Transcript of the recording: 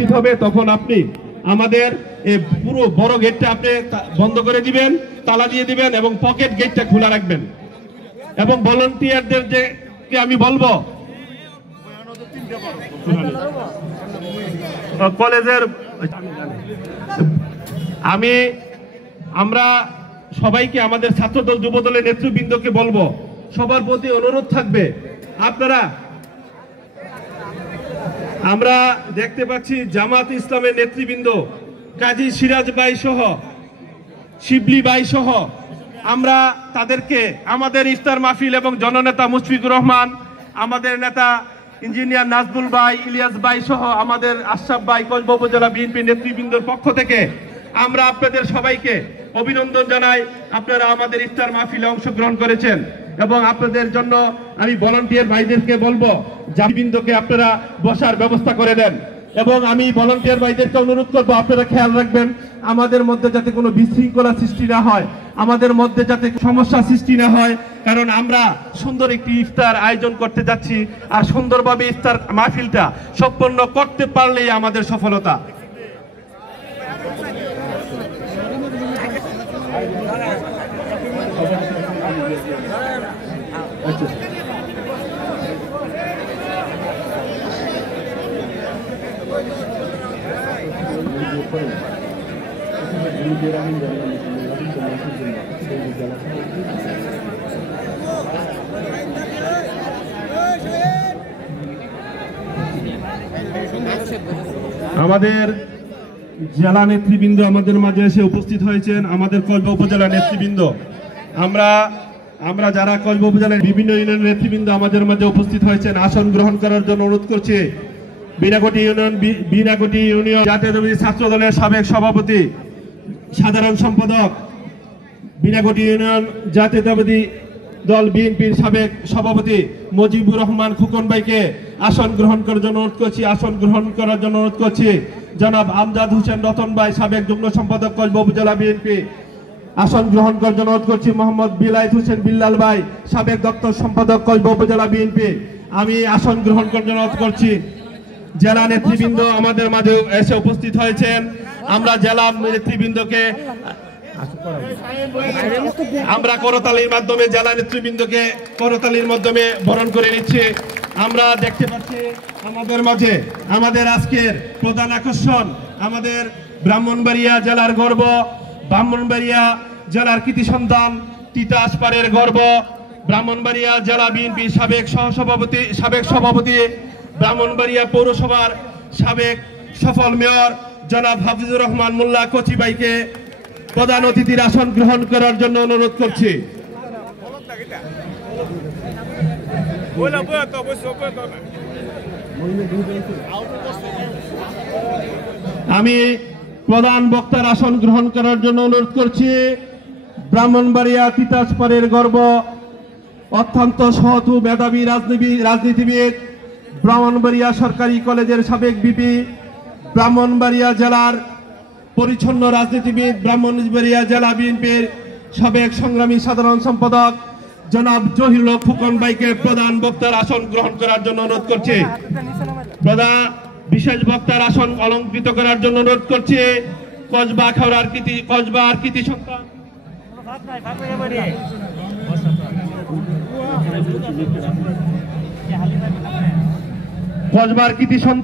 হবে তখন আপনি আমাদের এই পুরো বড় গেটটা আপনি বন্ধ করে দিবেন, তালা দিয়ে দিবেন এবং পকেট গেটটা খোলা রাখবেন। এবং ভলান্টিয়ারদের যে আমি বলবো কলেজের আমরা সবাইকে আমাদের ছাত্রদল যুবদলের নেতৃবৃন্দকে বলবো, সবার প্রতি অনুরোধ থাকবে আপনারা আমরা দেখতে পাচ্ছি জামাত ইসলামের নেতৃবৃন্দ কাজী সিরাজ ভাই সহ শিবলি ভাই সহ আমরা তাদেরকে আমাদের ইফতার মাহফিল এবং জননেতা মুশফিকুর রহমান, আমাদের নেতা ইঞ্জিনিয়ার নাজবুল ভাই, ইলিয়াস ভাই সহ আমাদের আশরাফ ভাই কসবা উপজেলা বিএনপি নেতৃবৃন্দের পক্ষ থেকে আমরা আপনাদের সবাইকে অভিনন্দন জানাই। আপনারা আমাদের ইফতার মাহফিলে অংশগ্রহণ করেছেন এবং আপনাদের জন্য আমি ভলান্টিয়ার ভাইদেরকে বলবো জাতিবৃন্দকে আপনারা বসার ব্যবস্থা করে দেন। এবং আমি ভলান্টিয়ার ভাইদেরকে অনুরোধ করবো আপনারা খেয়াল রাখবেন আমাদের মধ্যে যাতে কোনো বিশৃঙ্খলা সৃষ্টি না হয়, আমাদের মধ্যে যাতে সমস্যা সৃষ্টি না হয়, কারণ আমরা সুন্দর একটি ইফতার আয়োজন করতে যাচ্ছি আর সুন্দরভাবে ইফতার মাহফিলটা সম্পন্ন করতে পারলেই আমাদের সফলতা। আমাদের জেলা নেতৃবৃন্দ আমাদের মাঝে এসে উপস্থিত হয়েছেন, আমাদের কসবা উপজেলা নেতৃবৃন্দ, আমরা যারা কসবা উপজেলার বিভিন্ন ইউনিয়নের নেতৃবৃন্দ আমাদের মাঝে উপস্থিত হয়েছেন। আসন গ্রহণ করার জন্য অনুরোধ করছি বিনাকটি ইউনিয়ন জাতীয়তাবাদী ছাত্র দলের সাবেক সভাপতি, সাধারণ সম্পাদক, বিনাকটি ইউনিয়ন জাতীয়তাবাদী দল বিএনপির সাবেক সভাপতি মুজিবুর রহমান খোকন ভাইকে আসন গ্রহণ করার জন্য অনুরোধ করছি। আসন গ্রহণ করার জন্য অনুরোধ করছি জনাব আমজাদ হোসেন রতন ভাই, সাবেক যুগ্ম সম্পাদক কসবা উপজেলা বিএনপি। আসন গ্রহণ করার জন্য অনুরোধ করছি মোহাম্মদ বিলাইত হোসেন বিল্লাল ভাই, সাবেক দপ্তর সম্পাদক কসবা উপজেলা বিএনপি। আমি আসন গ্রহণ করার জন্য অনুরোধ করছি। জেলা নেতৃবৃন্দ আমাদের মাঝে এসে উপস্থিত হয়েছেন। আমরা জেলা নেতৃবৃন্দকে আমরা করতালির মাধ্যমে জেলা নেতৃবৃন্দকে করতালির মাধ্যমে বরণ করে নিচ্ছি। আমরা দেখতে পাচ্ছি আমাদের মাঝে আমাদের আজকের প্রধান আকর্ষণ আমাদের ব্রাহ্মণবাড়িয়া জেলার গর্ব, ব্রাহ্মণবাড়িয়া জেলার কৃতি সন্তান, তিতাস পাড়ের গর্ব, ব্রাহ্মণবাড়িয়া জেলা বিএনপির সাবেক সভাপতি, ব্রাহ্মণবাড়িয়া পৌরসভার সাবেক সফল মেয়র জনাব হাফিজুর রহমান মোল্লা কচি ভাইকে প্রধান অতিথির আসন গ্রহণ করার জন্য অনুরোধ করছি। আমি প্রধান বক্তার আসন গ্রহণ করার জন্য অনুরোধ করছি ব্রাহ্মণবাড়িয়া তিতাস পাড়ের গর্ব, অত্যন্ত সৎ ও মেধাবী রাজনীতিবিদ, ব্রাহ্মণবাড়িয়া সরকারি কলেজের সাবেক ভিপি, ব্রাহ্মণবাড়িয়া জেলার পরিচ্ছন্ন রাজনীতিবিদ, ব্রাহ্মণবাড়িয়া জেলা বিএনপির সাবেক সংগ্রামী সাধারণ সম্পাদক জনাব জহিরুল হক খোকন ভাইকে প্রধান বক্তার আসন গ্রহণ করার জন্য অনুরোধ করছি। প্রধান বিশেষ বক্তার আসন অলঙ্কৃত করার জন্য অনুরোধ করছি কসবা খাওড়ার কৃতি সন্তান, কসবার কৃতি সন্তান